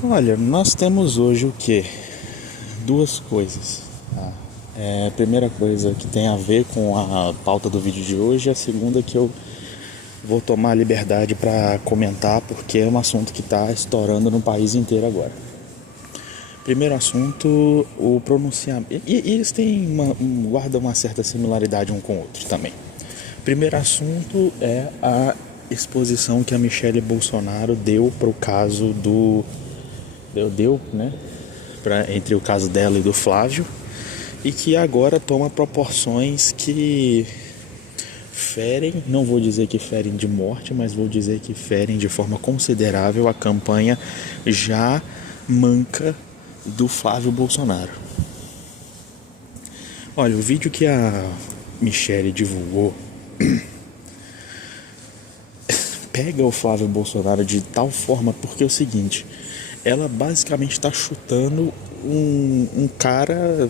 Olha, nós temos hoje o quê? Duas coisas. Tá? A primeira coisa que tem a ver com a pauta do vídeo de hoje, a segunda que eu vou tomar a liberdade para comentar porque é um assunto que está estourando no país inteiro agora. Primeiro assunto, o pronunciamento. E eles têm guardam uma certa similaridade um com o outro também. Primeiro assunto é a exposição que a Michelle Bolsonaro deu para o caso do. Deu, né? Entre o caso dela e do Flávio. E que agora toma proporções que ferem, não vou dizer que ferem de morte, mas vou dizer que ferem de forma considerável a campanha já manca do Flávio Bolsonaro. Olha, o vídeo que a Michelle divulgou pega o Flávio Bolsonaro de tal forma, porque é o seguinte, ela basicamente está chutando um cara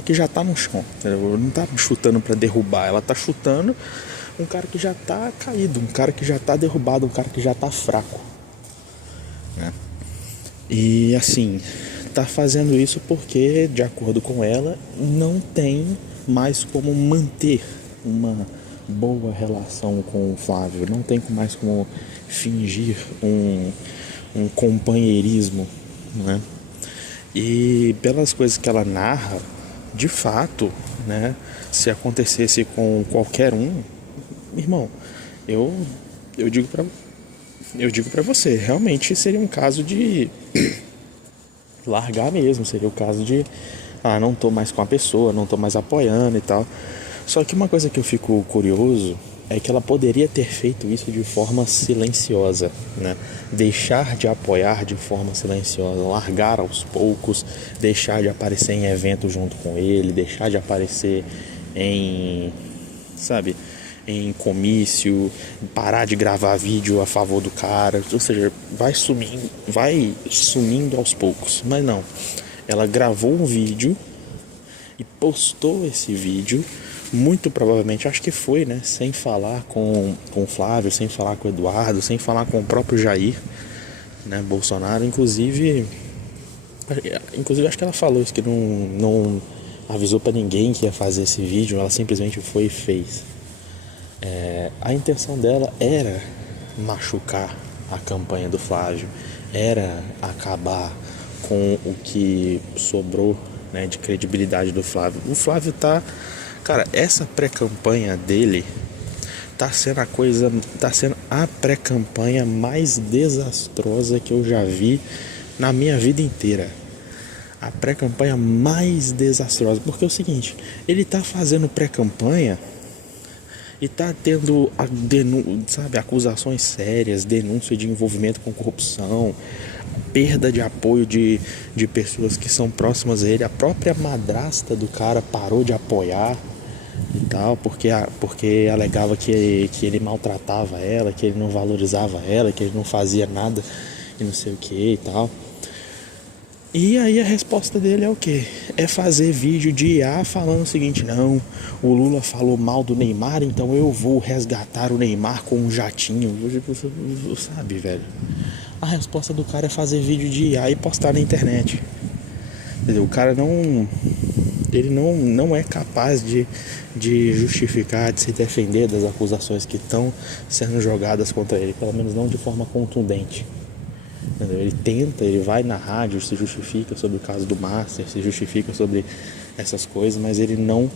que já tá no chão, entendeu? Não tá chutando para derrubar, ela tá chutando um cara que já tá caído, um cara que já tá derrubado, um cara que já tá fraco, né? E assim, tá fazendo isso porque, de acordo com ela, não tem mais como manter uma boa relação com o Flávio, não tem mais como fingir um companheirismo, né? E pelas coisas que ela narra, de fato, né, se acontecesse com qualquer um, irmão, eu, eu digo para eu digo para você, realmente seria um caso de largar mesmo, seria o caso de não tô mais com a pessoa, não tô mais apoiando e tal. Só que uma coisa que eu fico curioso é que ela poderia ter feito isso de forma silenciosa, né? Deixar de apoiar de forma silenciosa, largar aos poucos, deixar de aparecer em evento junto com ele, deixar de aparecer em, sabe, em comício, parar de gravar vídeo a favor do cara, ou seja, vai sumindo aos poucos. Mas não, ela gravou um vídeo e postou esse vídeo, muito provavelmente, acho que foi, né, sem falar com o Flávio, sem falar com o Eduardo, sem falar com o próprio Jair, né, Bolsonaro. Inclusive acho que ela falou isso, que não avisou pra ninguém que ia fazer esse vídeo, ela simplesmente foi e fez. A intenção dela era machucar a campanha do Flávio, era acabar com o que sobrou, né, de credibilidade do Flávio. O Flávio tá, cara, essa pré-campanha dele tá sendo a pré-campanha mais desastrosa que eu já vi na minha vida inteira. A pré-campanha mais desastrosa, porque é o seguinte, ele tá fazendo pré-campanha e tá tendo acusações sérias, denúncia de envolvimento com corrupção, perda de apoio de pessoas que são próximas a ele. A própria madrasta do cara parou de apoiar e tal, porque alegava que ele maltratava ela, que ele não valorizava ela, que ele não fazia nada e não sei o que e tal. E aí a resposta dele é o quê? É fazer vídeo de IA falando o seguinte: não, o Lula falou mal do Neymar, então eu vou resgatar o Neymar com um jatinho. Sabe, velho? A resposta do cara é fazer vídeo de IA e postar na internet. Entendeu? O cara ele não é capaz de justificar, de se defender das acusações que estão sendo jogadas contra ele, pelo menos não de forma contundente. Ele tenta, ele vai na rádio, se justifica sobre o caso do Master, se justifica sobre essas coisas, mas ele não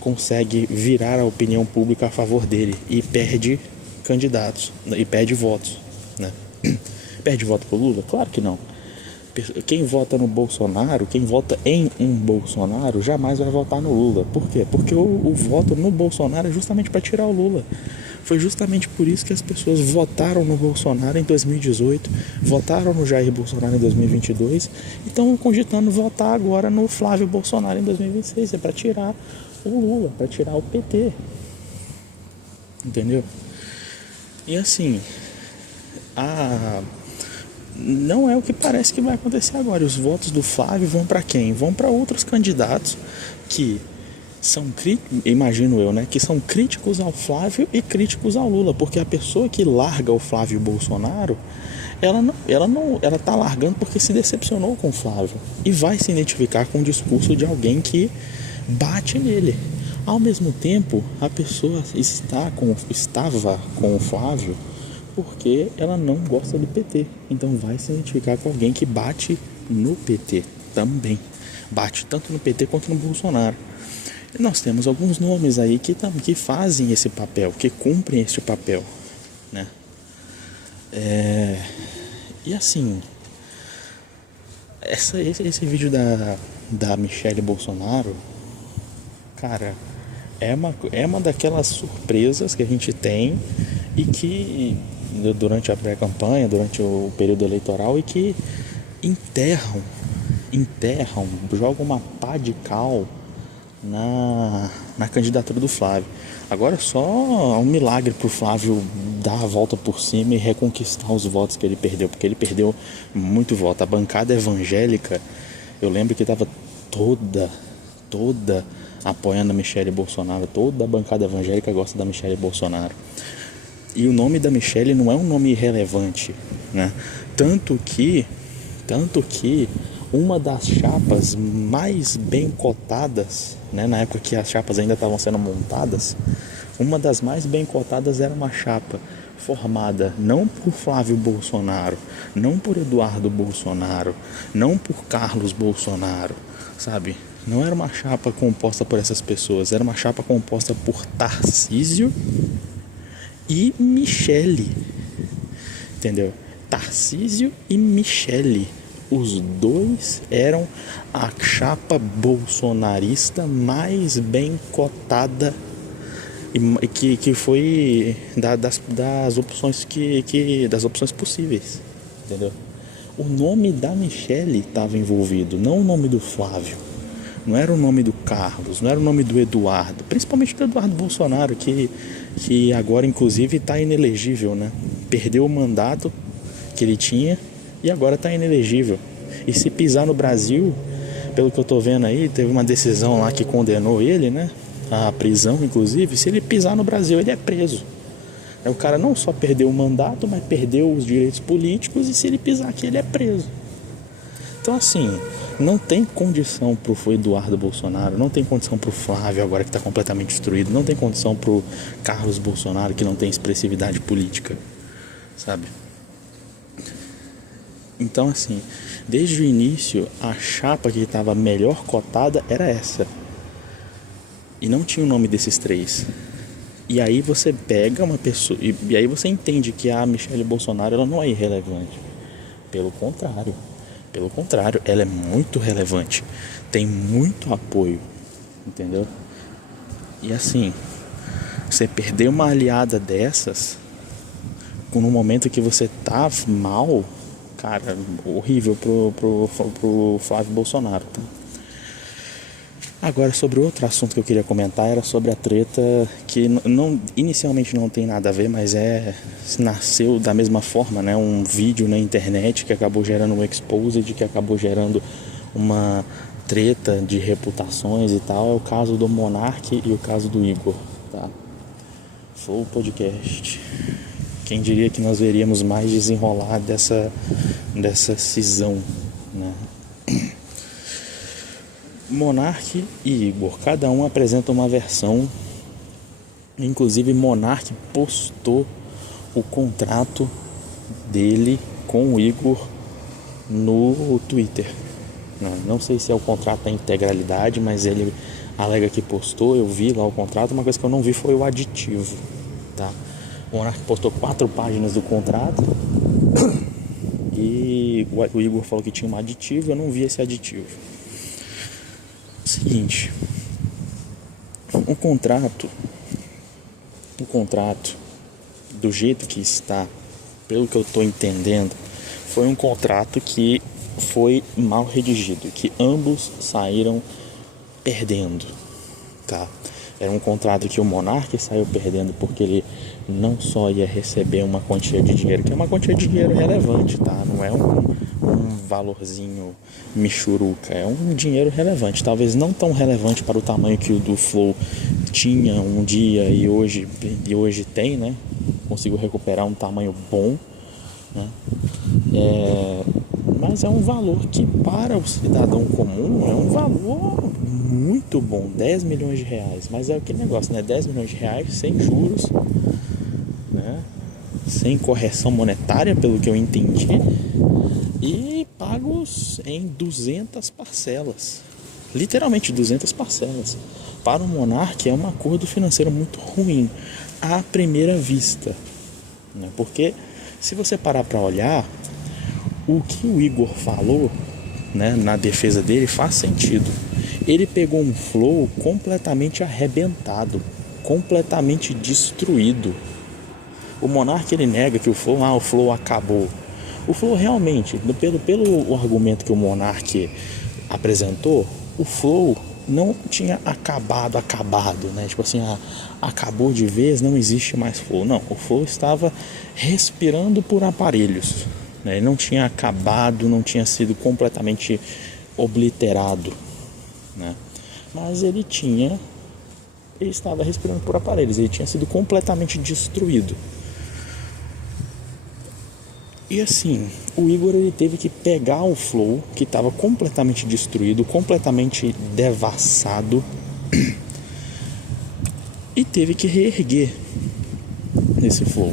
consegue virar a opinião pública a favor dele e perde candidatos e perde votos, né? Perde voto pro Lula? Claro que não. Quem vota no Bolsonaro, quem vota em um Bolsonaro, jamais vai votar no Lula. Por quê? Porque o voto no Bolsonaro é justamente para tirar o Lula. Foi justamente por isso que as pessoas votaram no Bolsonaro em 2018, votaram no Jair Bolsonaro em 2022 e estão cogitando votar agora no Flávio Bolsonaro em 2026. É para tirar o Lula, para tirar o PT. Entendeu? E assim, não é o que parece que vai acontecer agora. Os votos do Flávio vão para quem? Vão para outros candidatos que são, imagino eu, né, que são críticos ao Flávio e críticos ao Lula, porque a pessoa que larga o Flávio Bolsonaro ela tá largando porque se decepcionou com o Flávio e vai se identificar com o discurso de alguém que bate nele. Ao mesmo tempo, a pessoa estava com o Flávio porque ela não gosta do PT. Então vai se identificar com alguém que bate no PT também. Bate tanto no PT quanto no Bolsonaro. E nós temos alguns nomes aí que fazem esse papel, que cumprem esse papel, né? E assim, esse vídeo da Michelle Bolsonaro, cara, é uma daquelas surpresas que a gente tem e que durante a pré-campanha, durante o período eleitoral, e que enterram, jogam uma pá de cal na candidatura do Flávio. Agora é só um milagre pro Flávio dar a volta por cima e reconquistar os votos que ele perdeu, porque ele perdeu muito voto. A bancada evangélica, eu lembro que estava toda apoiando a Michelle Bolsonaro. Toda a bancada evangélica gosta da Michelle Bolsonaro. E o nome da Michelle não é um nome irrelevante, né? Tanto que uma das chapas mais bem cotadas, né, na época que as chapas ainda estavam sendo montadas, uma das mais bem cotadas era uma chapa formada não por Flávio Bolsonaro, não por Eduardo Bolsonaro, não por Carlos Bolsonaro, sabe? Não era uma chapa composta por essas pessoas, era uma chapa composta por Tarcísio e Michelle, entendeu? Tarcísio e Michelle, os dois eram a chapa bolsonarista mais bem cotada e que foi das opções das opções possíveis, entendeu? O nome da Michelle estava envolvido, não o nome do Flávio. Não era o nome do Carlos, não era o nome do Eduardo, principalmente do Eduardo Bolsonaro, que agora inclusive está inelegível, né? Perdeu o mandato que ele tinha e agora está inelegível. E se pisar no Brasil, pelo que eu tô vendo aí, teve uma decisão lá que condenou ele, né? A prisão, inclusive. Se ele pisar no Brasil, ele é preso. O cara não só perdeu o mandato, mas perdeu os direitos políticos, e se ele pisar aqui, ele é preso. Então, assim, não tem condição pro Eduardo Bolsonaro, não tem condição pro Flávio agora que está completamente destruído, não tem condição pro Carlos Bolsonaro que não tem expressividade política, sabe? Então, assim, desde o início, a chapa que estava melhor cotada era essa. E não tinha o nome desses três. E aí você pega uma pessoa e aí você entende que a Michelle Bolsonaro ela não é irrelevante. Pelo contrário, ela é muito relevante, tem muito apoio, entendeu? E assim, você perder uma aliada dessas no momento que você tá mal, cara, horrível pro Flávio Bolsonaro, tá? Agora, sobre outro assunto que eu queria comentar, era sobre a treta que inicialmente não tem nada a ver, mas nasceu da mesma forma, né? Um vídeo na internet que acabou gerando um exposed, que acabou gerando uma treta de reputações e tal. É o caso do Monark e o caso do Igor, tá? Flow Podcast. Quem diria que nós veríamos mais desenrolar dessa cisão, né? Monark e Igor, cada um apresenta uma versão. Inclusive Monark postou o contrato dele com o Igor no Twitter. Não sei se é o contrato da integralidade, mas ele alega que postou. Eu vi lá o contrato. Uma coisa que eu não vi foi o aditivo, tá? O Monark postou 4 páginas do contrato e o Igor falou que tinha um aditivo. Eu não vi esse aditivo. Seguinte, o contrato do jeito que está, pelo que eu estou entendendo, foi um contrato que foi mal redigido, que ambos saíram perdendo, tá? Era um contrato que o Monark saiu perdendo porque ele não só ia receber uma quantia de dinheiro, que é uma quantia de dinheiro relevante, tá? Não é um valorzinho michuruca, é um dinheiro relevante, talvez não tão relevante para o tamanho que o do Flow tinha um dia e hoje tem, né? Conseguiu recuperar um tamanho bom, né? Mas é um valor que para o cidadão comum é um valor muito bom, 10 milhões de reais. Mas é aquele negócio, né? 10 milhões de reais sem juros, né? Sem correção monetária, pelo que eu entendi, e pagos em 200 parcelas. Literalmente 200 parcelas. Para o monarca é um acordo financeiro muito ruim à primeira vista, né? Porque se você parar para olhar, o que o Igor falou, né, na defesa dele faz sentido. Ele pegou um flow completamente arrebentado, completamente destruído. O monarca ele nega que o flow acabou. O flow realmente, pelo argumento que o monarca apresentou, o flow não tinha acabado, né? Tipo assim, acabou de vez, não existe mais flow. Não, o flow estava respirando por aparelhos, né? Ele não tinha acabado, não tinha sido completamente obliterado, né? Mas ele estava respirando por aparelhos, ele tinha sido completamente destruído. E assim, o Igor ele teve que pegar o flow, que estava completamente destruído, completamente devassado, e teve que reerguer esse flow.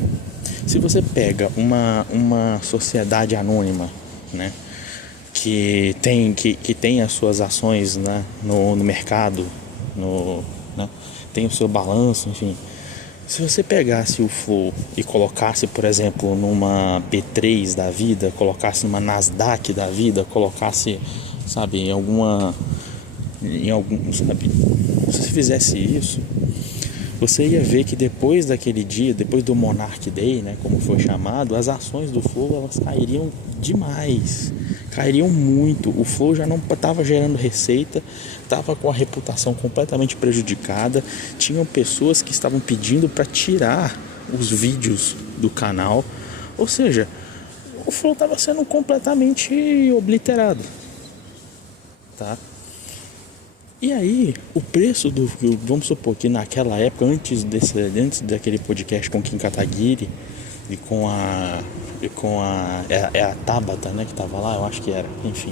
Se você pega uma sociedade anônima, né, que tem as suas ações, né, no mercado, né, tem o seu balanço, enfim. Se você pegasse o flow e colocasse, por exemplo, numa B3 da vida, colocasse numa Nasdaq da vida, colocasse, sabe, em algum, sabe, se você fizesse isso, você ia ver que depois daquele dia, depois do Monarch Day, né, como foi chamado, as ações do flow elas cairiam demais, cairiam muito. O flow já não estava gerando receita, estava com a reputação completamente prejudicada. Tinham pessoas que estavam pedindo para tirar os vídeos do canal, ou seja, o flow estava sendo completamente obliterado, tá? E aí, o preço vamos supor que naquela época, antes daquele podcast com Kim Kataguiri e com a Tabata, né, que tava lá, eu acho que era, enfim.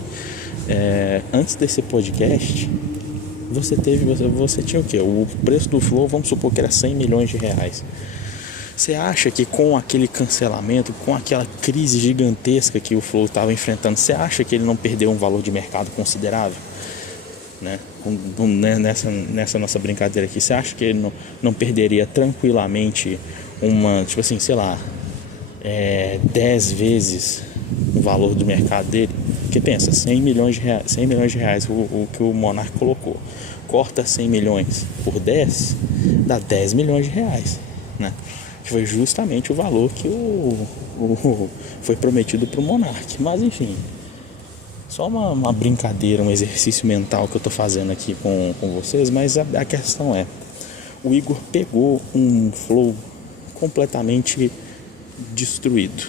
Antes desse podcast, você tinha o quê? O preço do Flow, vamos supor que era 100 milhões de reais. Você acha que com aquele cancelamento, com aquela crise gigantesca que o Flow estava enfrentando, você acha que ele não perdeu um valor de mercado considerável? Né? Nessa nossa brincadeira aqui, você acha que ele não perderia tranquilamente tipo assim, sei lá, 10 vezes o valor do mercado dele? Porque pensa, 100 milhões de reais o que o Monark colocou, corta 100 milhões por 10, dá 10 milhões de reais, né? Que foi justamente o valor que foi prometido para o Monark. Mas enfim, só uma brincadeira, um exercício mental que eu tô fazendo aqui com vocês, mas a questão é, o Igor pegou um flow completamente destruído,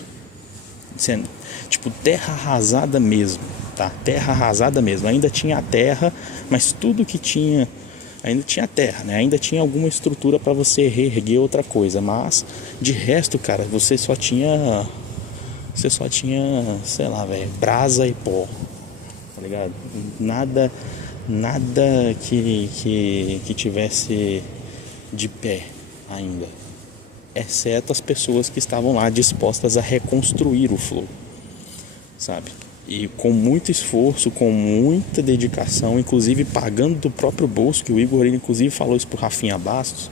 sendo tipo terra arrasada mesmo, tá? Terra arrasada mesmo, ainda tinha a terra, mas tudo que tinha, ainda tinha terra, né? Ainda tinha alguma estrutura para você reerguer outra coisa, mas de resto, cara, você só tinha, sei lá, velho, brasa e pó, tá ligado? Nada que tivesse de pé ainda, exceto as pessoas que estavam lá dispostas a reconstruir o flow, sabe? E com muito esforço, com muita dedicação, inclusive pagando do próprio bolso, que o Igor inclusive falou isso pro Rafinha Bastos,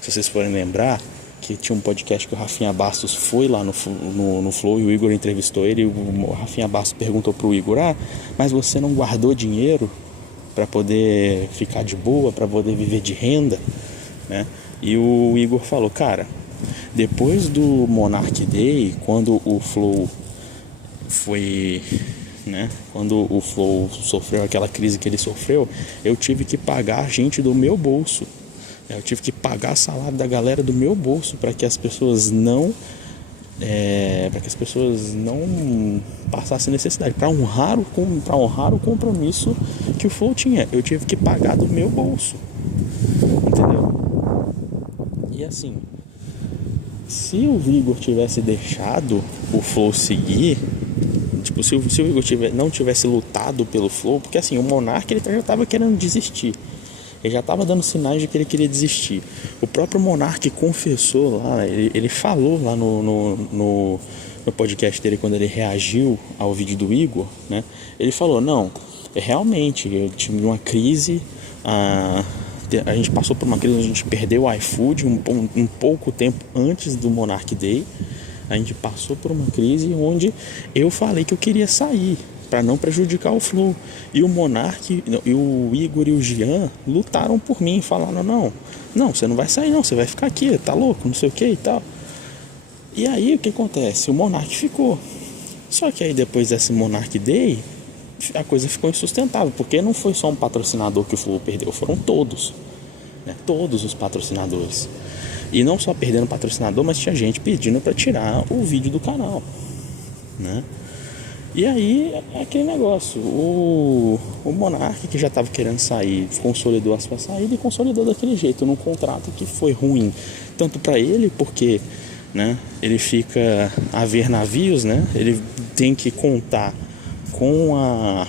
se vocês forem lembrar, que tinha um podcast que o Rafinha Bastos foi lá no Flow e o Igor entrevistou ele, e o Rafinha Bastos perguntou pro Igor, mas você não guardou dinheiro para poder ficar de boa, para poder viver de renda, né? E o Igor falou, cara, depois do Monarch Day, quando o Flow foi, né, quando o Flow sofreu aquela crise que ele sofreu, eu tive que pagar gente do meu bolso. Eu tive que pagar salário da galera do meu bolso para que as pessoas não passassem necessidade, para honrar o compromisso que o Flow tinha. Eu tive que pagar do meu bolso, entendeu? E assim, se o Igor tivesse deixado o Flow seguir, tipo, se o Igor não tivesse lutado pelo Flow, porque assim, o Monark ele já tava querendo desistir. Ele já estava dando sinais de que ele queria desistir. O próprio Monark confessou lá, ele falou lá no podcast dele, quando ele reagiu ao vídeo do Igor, né? Ele falou, não, realmente, eu tive uma crise, a gente passou por uma crise, a gente perdeu o iFood um pouco tempo antes do Monark Day. A gente passou por uma crise onde eu falei que eu queria sair, para não prejudicar o Flow. E o Monark, e o Igor e o Jean lutaram por mim, falaram, não, você não vai sair não, você vai ficar aqui, tá louco, não sei o que e tal. E aí o que acontece? O Monark ficou. Só que aí depois desse Monark Day, a coisa ficou insustentável, porque não foi só um patrocinador que o Flow perdeu, foram todos, né? Todos os patrocinadores. E não só perdendo patrocinador, mas tinha gente pedindo para tirar o vídeo do canal, né? E aí, aquele negócio, o Monark, que já estava querendo sair, consolidou a sua saída e consolidou daquele jeito, num contrato que foi ruim, tanto para ele, porque, né, ele fica a ver navios, né? Ele tem que contar com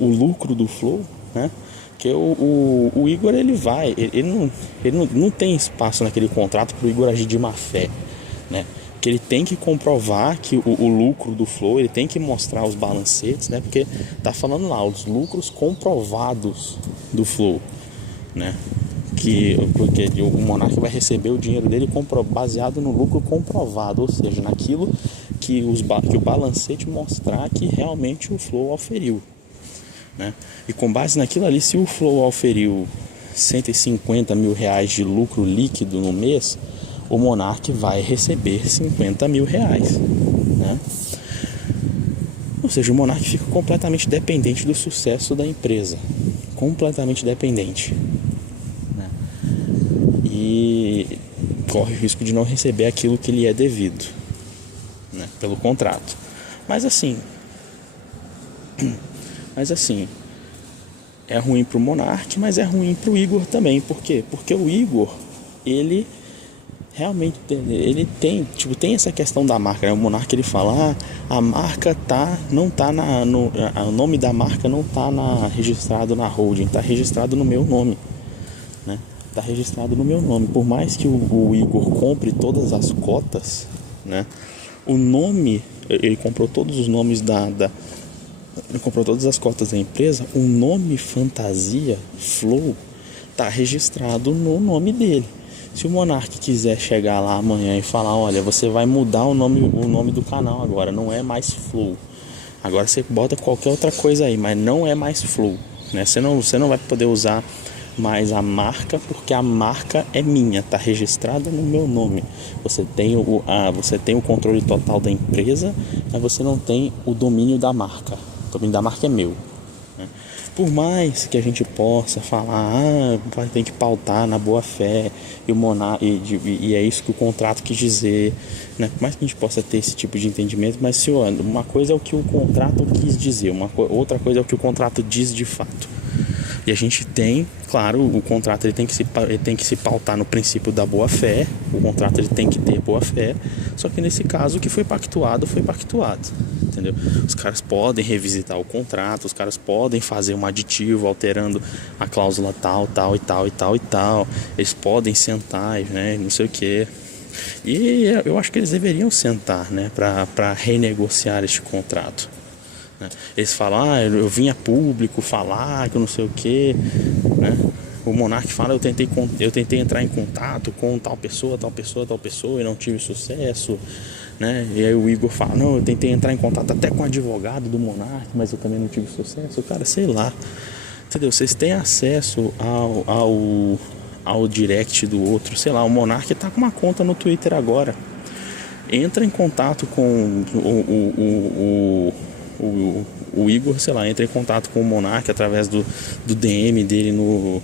o lucro do Flow, né? Porque o Igor, ele não tem espaço naquele contrato para o Igor agir de má fé, né? Que ele tem que comprovar que o lucro do Flow, ele tem que mostrar os balancetes, né? Porque tá falando lá, os lucros comprovados do Flow, né? Porque o Monark vai receber o dinheiro dele baseado no lucro comprovado, ou seja, naquilo que o balancete mostrar que realmente o Flow auferiu, né? E com base naquilo ali, se o Flow auferiu 150 mil reais de lucro líquido no mês, o Monark vai receber 50 mil reais, né? Ou seja, o Monark fica completamente dependente do sucesso da empresa, completamente dependente, né? E corre o risco de não receber aquilo que lhe é devido, né, pelo contrato. Mas assim, é ruim pro Monark, mas é ruim pro Igor também. Por quê? Porque o Igor, ele realmente tem essa questão da marca, né? O Monark, ele fala, a marca não tá o nome da marca não tá registrado na holding, tá registrado no meu nome, né? Tá registrado no meu nome. Por mais que o Igor compre todas as cotas, né? O nome, ele comprou todos os nomes ele comprou todas as cotas da empresa, o nome fantasia Flow tá registrado no nome dele. Se o Monark quiser chegar lá amanhã e falar, olha, você vai mudar o nome do canal agora, não é mais Flow. Agora você bota qualquer outra coisa aí, mas não é mais Flow, né? Você não vai poder usar mais a marca, porque a marca é minha, tá registrada no meu nome. Você tem o controle total da empresa, mas você não tem o domínio da marca. O domínio da marca é meu, né? Por mais que a gente possa falar, tem que pautar na boa fé e é isso que o contrato quis dizer, né? Por mais que a gente possa ter esse tipo de entendimento, mas uma coisa é o que o contrato quis dizer, outra coisa é o que o contrato diz de fato. E a gente tem, claro, o contrato ele tem que se pautar no princípio da boa fé. O contrato ele tem que ter boa fé. Só que nesse caso o que foi pactuado, entendeu? Os caras podem revisitar o contrato, os caras podem fazer um aditivo alterando a cláusula tal. Eles podem sentar, né, não sei o que. E eu acho que eles deveriam sentar, né, para renegociar este contrato. Eles falam, eu vim a público falar que eu não sei o que, né? O Monark fala, eu tentei entrar em contato com tal pessoa e não tive sucesso, né? E aí o Igor fala, não, eu tentei entrar em contato até com o advogado do Monark, mas eu também não tive sucesso. Cara, sei lá, entendeu? Vocês têm acesso ao direct do outro, sei lá, o Monark tá com uma conta no Twitter agora, entra em contato com o Igor, sei lá, entra em contato com o Monark através do DM dele no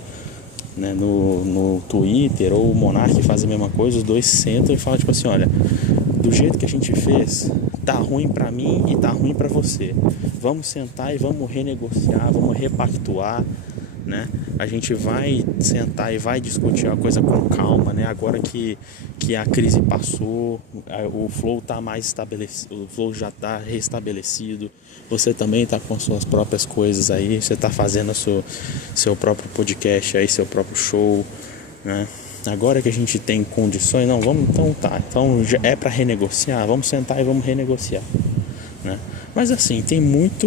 Twitter, ou o Monark faz a mesma coisa, os dois sentam e falam tipo assim, olha, do jeito que a gente fez, tá ruim pra mim e tá ruim pra você, vamos sentar e vamos renegociar, vamos repactuar, né? A gente vai sentar e vai discutir a coisa com calma, né? Agora que a crise passou, o flow tá mais estabelecido, o flow já tá restabelecido. Você também tá com suas próprias coisas aí, você tá fazendo seu próprio podcast aí, seu próprio show, né? Agora que a gente tem condições, não, vamos, então tá, então já é para renegociar, vamos sentar e vamos renegociar, né? Mas assim, tem muita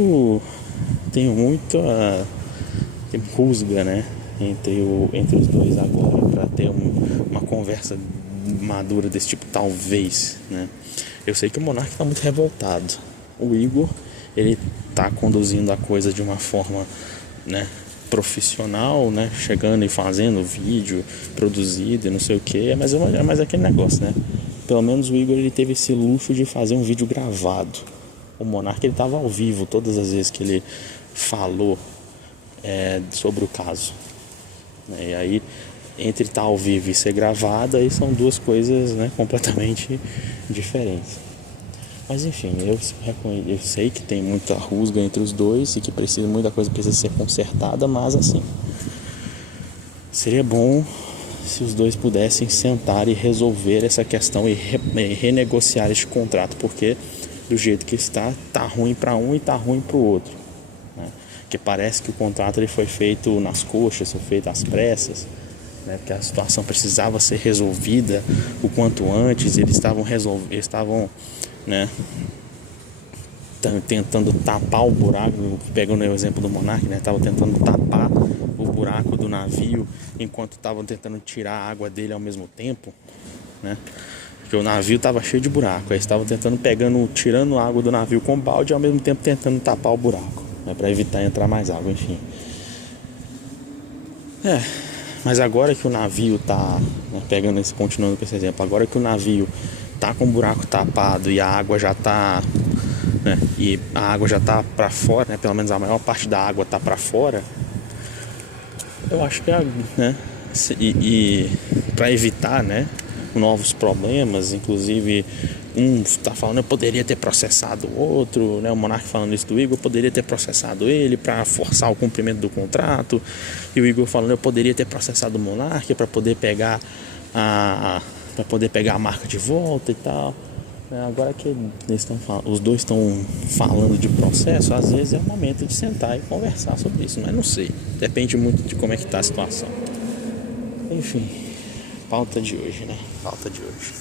tem rusga, né, entre os dois agora para ter uma conversa madura desse tipo, talvez, né? Eu sei que o Monark tá muito revoltado. O Igor, ele tá conduzindo a coisa de uma forma, né, profissional, né, chegando e fazendo vídeo produzido e não sei o que, mas aquele negócio, né? Pelo menos o Igor, ele teve esse luxo de fazer um vídeo gravado. O Monark, ele tava ao vivo todas as vezes que ele falou sobre o caso, né? E aí, entre estar ao vivo e ser gravado, aí são duas coisas, né, completamente diferentes. Mas enfim, eu sei que tem muita rusga entre os dois e que muita coisa precisa ser consertada, mas assim, seria bom se os dois pudessem sentar e resolver essa questão e renegociar este contrato, porque do jeito que está, tá ruim para um e tá ruim para o outro, né? Que parece que o contrato ele foi feito nas coxas, foi feito às pressas, né? Porque a situação precisava ser resolvida o quanto antes. Eles estavam, né, tentando tapar o buraco, pegando o exemplo do Monark, né? Estavam tentando tapar o buraco do navio enquanto estavam tentando tirar a água dele ao mesmo tempo, né? Porque o navio estava cheio de buraco, aí estavam tirando a água do navio com balde e ao mesmo tempo tentando tapar o buraco, né, para evitar entrar mais água, enfim. Mas agora que o navio tá, né, continuando com esse exemplo, agora que o navio tá com o buraco tapado e a água já tá, né, e a água já tá para fora, né, pelo menos a maior parte da água tá para fora, eu acho que né, e para evitar, né, novos problemas, inclusive um tá falando eu poderia ter processado o outro, né? O Monark falando isso do Igor, eu poderia ter processado ele para forçar o cumprimento do contrato, e o Igor falando eu poderia ter processado o Monark para poder pegar a marca de volta e tal. Agora que os dois estão falando de processo, às vezes é o momento de sentar e conversar sobre isso, mas não sei, depende muito de como é que tá a situação. Enfim, pauta de hoje, né? Pauta de hoje.